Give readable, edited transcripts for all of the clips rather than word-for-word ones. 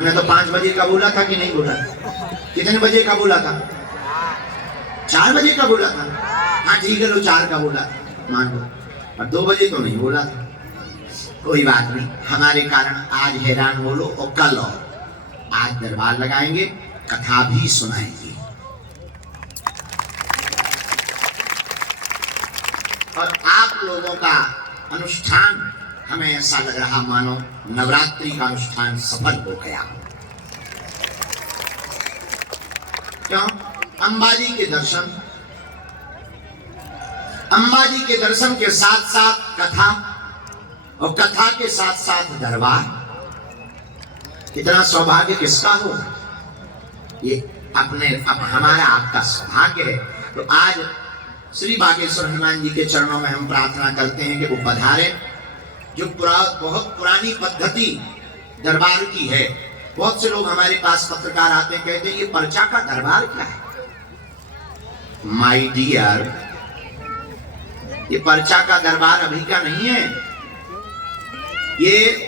मैंने तो 5 बजे का बोला था कि नहीं बोला? कितने बजे का बोला था? 4 बजे का बोला था। हाँ ठीक है, लो 4 का बोला मान लो, और 2 बजे तो नहीं बोला था। कोई बात नहीं, हमारे कारण आज हैरान बोलो और कल और आज दरबार लगाएंगे, कथा भी सुनाएंगे। और आप लोगों का अनुष्ठान हमें ऐसा लग रहा मानो नवरात्रि का अनुष्ठान सफल हो गया। क्यों? अंबाजी के दर्शन, अंबाजी के दर्शन के साथ साथ कथा, और कथा के साथ साथ दरबार। कितना सौभाग्य किसका हो? ये अपने हमारा आपका सौभाग्य है। तो आज श्री बागेश्वर हनुमान जी के चरणों में हम प्रार्थना करते हैं कि वो पधारे। जो बहुत पुरानी पद्धति दरबार की है। बहुत से लोग हमारे पास पत्रकार आते हैं, कहते हैं ये पर्चा का दरबार क्या है? माय डियर, ये पर्चा का दरबार अभी का नहीं है, ये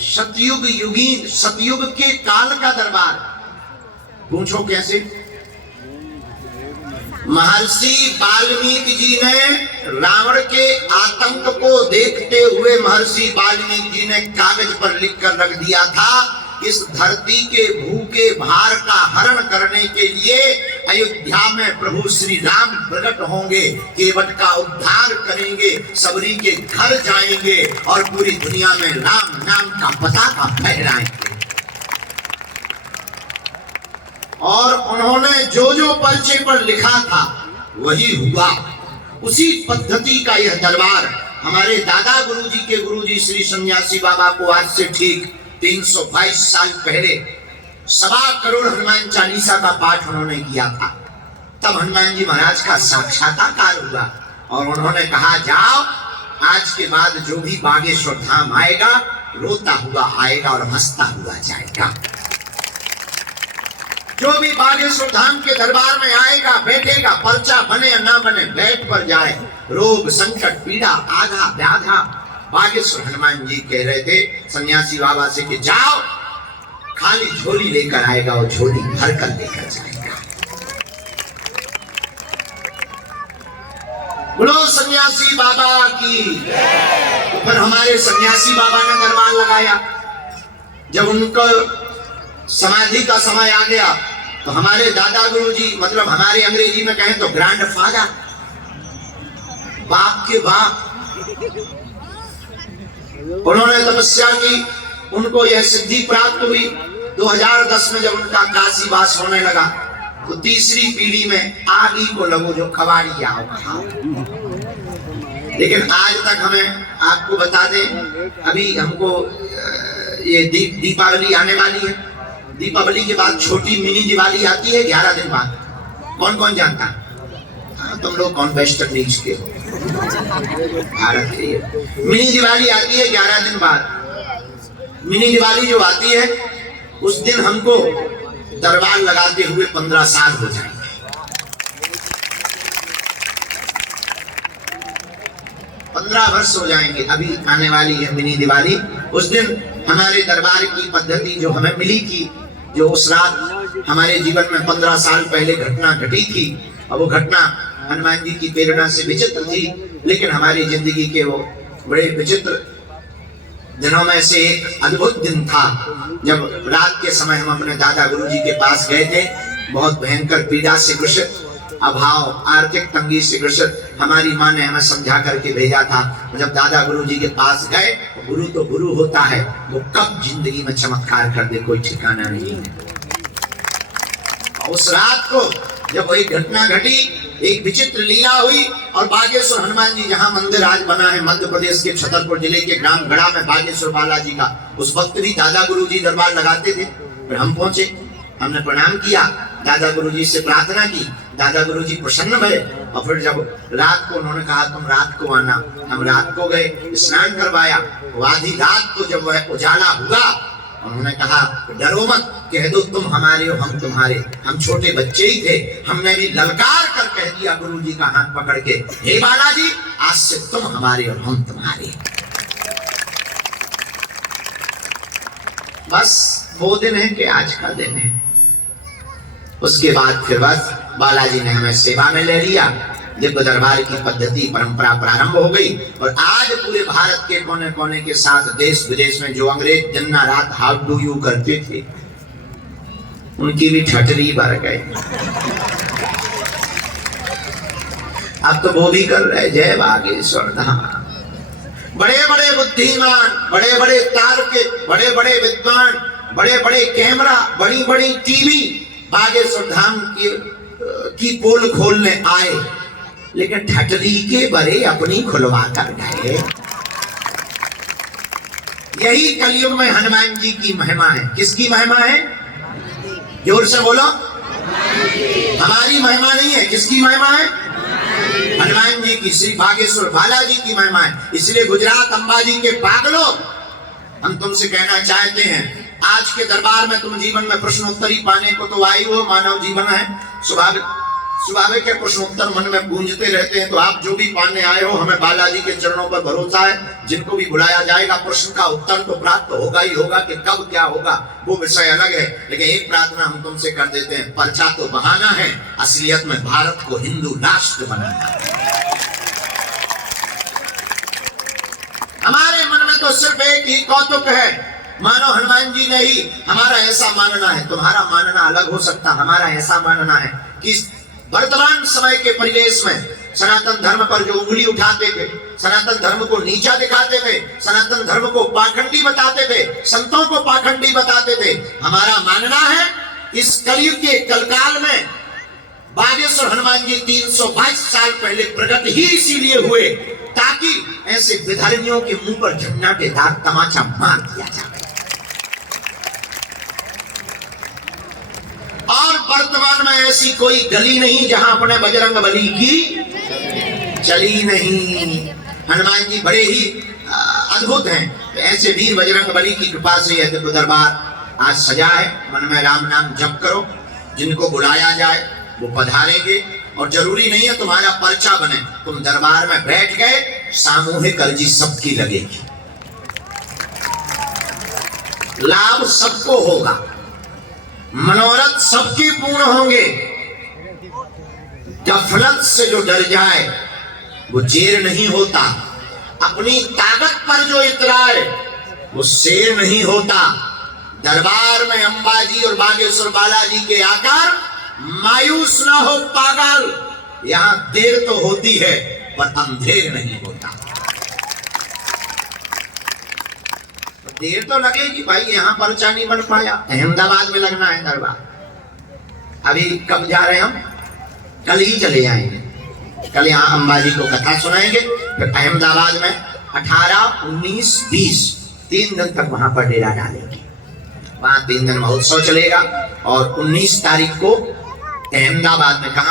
सतयुग के काल का दरबार। पूछो कैसे? महर्षि वाल्मीकि जी ने रावण के आतंक को देखते हुए महर्षि वाल्मीकि जी ने कागज पर लिखकर रख दिया था, इस धरती के भूखे भार का हरण करने के लिए अयोध्या में प्रभु श्री राम प्रकट होंगे, केवट का उद्धार करेंगे, सबरी के घर जाएंगे और पूरी दुनिया में राम नाम का पताका फहराएंगे। और उन्होंने जो जो पर्चे पर लिखा था वही हुआ। उसी पद्धति का यह दरबार हमारे दादा गुरुजी के गुरुजी श्री सन्यासी बाबा को आज से ठीक 322 साल पहले 1.25 करोड़ हनुमान चालीसा का पाठ उन्होंने किया था। तब हनुमान जी महाराज का साक्षात्कार हुआ और उन्होंने कहा, जाओ आज के बाद जो भी बागेश्वर धाम आएगा रोता हुआ आएगा और हंसता हुआ जाएगा। जो भी बागेश्वर धाम के दरबार में आएगा बैठेगा, पर्चा बने या ना बने बैठ पर जाए, रोग संकट पीड़ा आधा व्याधा। बागेश्वर हनुमान जी कह रहे थे सन्यासी बाबा से कि जाओ, खाली झोली लेकर आएगा और झोली भर कर लेकर जाएगा। बोलो सन्यासी बाबा की। तो फिर हमारे सन्यासी बाबा ने दरबार लगाया। जब उनको समाधि का समय आ गया तो हमारे दादा गुरुजी, मतलब हमारे अंग्रेजी में कहें तो ग्रैंड फादर, बाप के बाप, उन्होंने तपस्या की, उनको यह सिद्धि प्राप्त हुई। 2010 में जब उनका काशीवास होने लगा तो तीसरी पीढ़ी में आदि को लगो जो कबाड़ी आओ खाओ। लेकिन आज तक हमें आपको बता दें, अभी हमको ये दीपावली आने वाली है। दीपावली के बाद छोटी मिनी दिवाली आती है 11 दिन बाद। कौन कौन जानता? हाँ, तुम लोग कौन वेस्टर्न रीच के हो, भारत के। मिनी दिवाली आती है 11 दिन बाद। मिनी दिवाली जो आती है उस दिन हमको दरबार लगाते हुए 15 साल हो जाएंगे। 15 वर्ष हो जाएंगे। अभी आने वाली है मिनी दिवाली। उस दिन हमारे दरबार की पद्धति जो हमें मिली थी, जो उस रात हमारे जीवन में 15 साल पहले घटना घटी थी, और वो घटना हनुमान जी की प्रेरणा से विचित्र थी, लेकिन हमारी जिंदगी के वो बड़े विचित्र दिनों में से एक अद्भुत दिन था जब रात के समय हम अपने दादा गुरुजी के पास गए थे। बहुत भयंकर पीड़ा से ग्रसित, अभाव आर्थिक तंगी से ग्रसित हमारी माँ ने हमें समझा करके भेजा था। जब दादा गुरुजी के पास गए, गुरु तो गुरु होता है, वो कब जिंदगी में चमत्कार कर दे कोई ठिकाना नहीं है। उस रात को जब वही घटना घटी, एक विचित्र लीला हुई, और बागेश्वर हनुमान जी जहाँ मंदिर आज बना है मध्य प्रदेश के छतरपुर जिले के ग्राम गढ़ा में बागेश्वर बालाजी का, उस वक्त भी दादा गुरुजी दरबार लगाते थे। फिर हम पहुंचे, हमने प्रणाम किया, दादा गुरुजी से प्रार्थना की, दादा गुरुजी प्रसन्न भरे। और फिर जब रात को उन्होंने कहा तुम रात को आना, हम रात को गए, स्नान करवाया। आधी रात को जब वह उजाला हुआ, उन्होंने कहा डरो मत, कह दो तुम हमारे हो हम तुम्हारे। हम छोटे बच्चे ही थे, हमने भी ललकार कर कह दिया गुरुजी का हाथ पकड़ के, हे बालाजी आज से तुम हमारे और हम तुम्हारे। बस वो दिन है कि आज का दिन है। उसके बाद फिर बस बालाजी ने हमें सेवा में ले लिया, दिव्य दरबार की पद्धति परंपरा प्रारंभ हो गई और आज पूरे भारत के कोने कोने के साथ देश विदेश में जो अंग्रेज दिन रात हाउ डू यू करते थे, उनकी भी ठठरी भर गए। अब तो वो भी कर रहे जय बागेश्वर धाम। बड़े बड़े बुद्धिमान, बड़े बड़े तार्किक, बड़े बड़े विद्वान, बड़े बड़े कैमरा, बड़ी बड़ी टीवी बागेश्वर धाम की पोल खोलने आए, लेकिन ठटरी के बड़े अपनी खुलवा कर गए। यही कलयुग में हनुमान जी की महिमा है। किसकी महिमा है? जोर से बोलो। हमारी महिमा नहीं है, किसकी महिमा है? हनुमान जी की, श्री बागेश्वर बालाजी की महिमा है। इसलिए गुजरात अंबाजी के पागलों, हम तुमसे कहना चाहते हैं, आज के दरबार में तुम जीवन में प्रश्नोत्तरी पाने को तो आई हो, मानव जीवन है, स्वाभाविक के प्रश्नोत्तर मन में गूंजते रहते हैं। तो आप जो भी पाने आए हो, हमें बालाजी के चरणों पर भरोसा है। जिनको भी बुलाया जाएगा प्रश्न का उत्तर तो प्राप्त होगा ही होगा, कि कब क्या होगा वो विषय अलग है। लेकिन एक प्रार्थना हम तुमसे कर देते हैं, पर्चा तो बहाना है, असलियत में भारत को हिंदू राष्ट्र बनाना। हमारे मन में तो सिर्फ एक ही कौतुक है, मानो हनुमान जी ने ही, हमारा ऐसा मानना है, तुम्हारा मानना अलग हो सकता, हमारा ऐसा मानना है कि वर्तमान समय के परिवेश में सनातन धर्म पर जो उंगली उठाते थे, सनातन धर्म को नीचा दिखाते थे, सनातन धर्म को पाखंडी बताते थे, संतों को पाखंडी बताते थे, हमारा मानना है इस कलयुग के कलकाल में बागेश्वर हनुमान जी 322 साल पहले प्रकट ही इसीलिए हुए ताकि ऐसे विधर्मियों के मुंह पर झन्नाटेदार तमाचा मार दिया जाए। और वर्तमान में ऐसी कोई गली नहीं जहां अपने बजरंग बली की चली नहीं। हनुमान जी बड़े ही अद्भुत हैं। ऐसे वीर बजरंग बली की कृपा से यह दिव्य दरबार आज सजा है। मन में राम नाम जप करो, जिनको बुलाया जाए वो पधारेंगे। और जरूरी नहीं है तुम्हारा पर्चा बने, तुम दरबार में बैठ गए, सामूहिक अर्जी सबकी लगेगी, लाभ सबको होगा, मनोरथ सबके पूर्ण होंगे। गफलत से जो डर जाए वो जेर नहीं होता, अपनी ताकत पर जो इतराए वो शेर नहीं होता। दरबार में अंबाजी और बागेश्वर बालाजी के आकार, मायूस ना हो पागल, यहां देर तो होती है पर अंधेर नहीं होता। देर तो लगेगी भाई, यहाँ पर्चा नहीं बन पाया, अहमदाबाद में लगना है दरबार। अभी कब जा रहे हैं हम? कल ही चले जाएंगे। कल यहाँ अंबाजी को कथा सुनाएंगे, फिर अहमदाबाद में 18, 19, 20 3 दिन तक वहां पर डेरा डालेंगे। वहां 3 दिन महोत्सव चलेगा और 19 तारीख को अहमदाबाद में कहा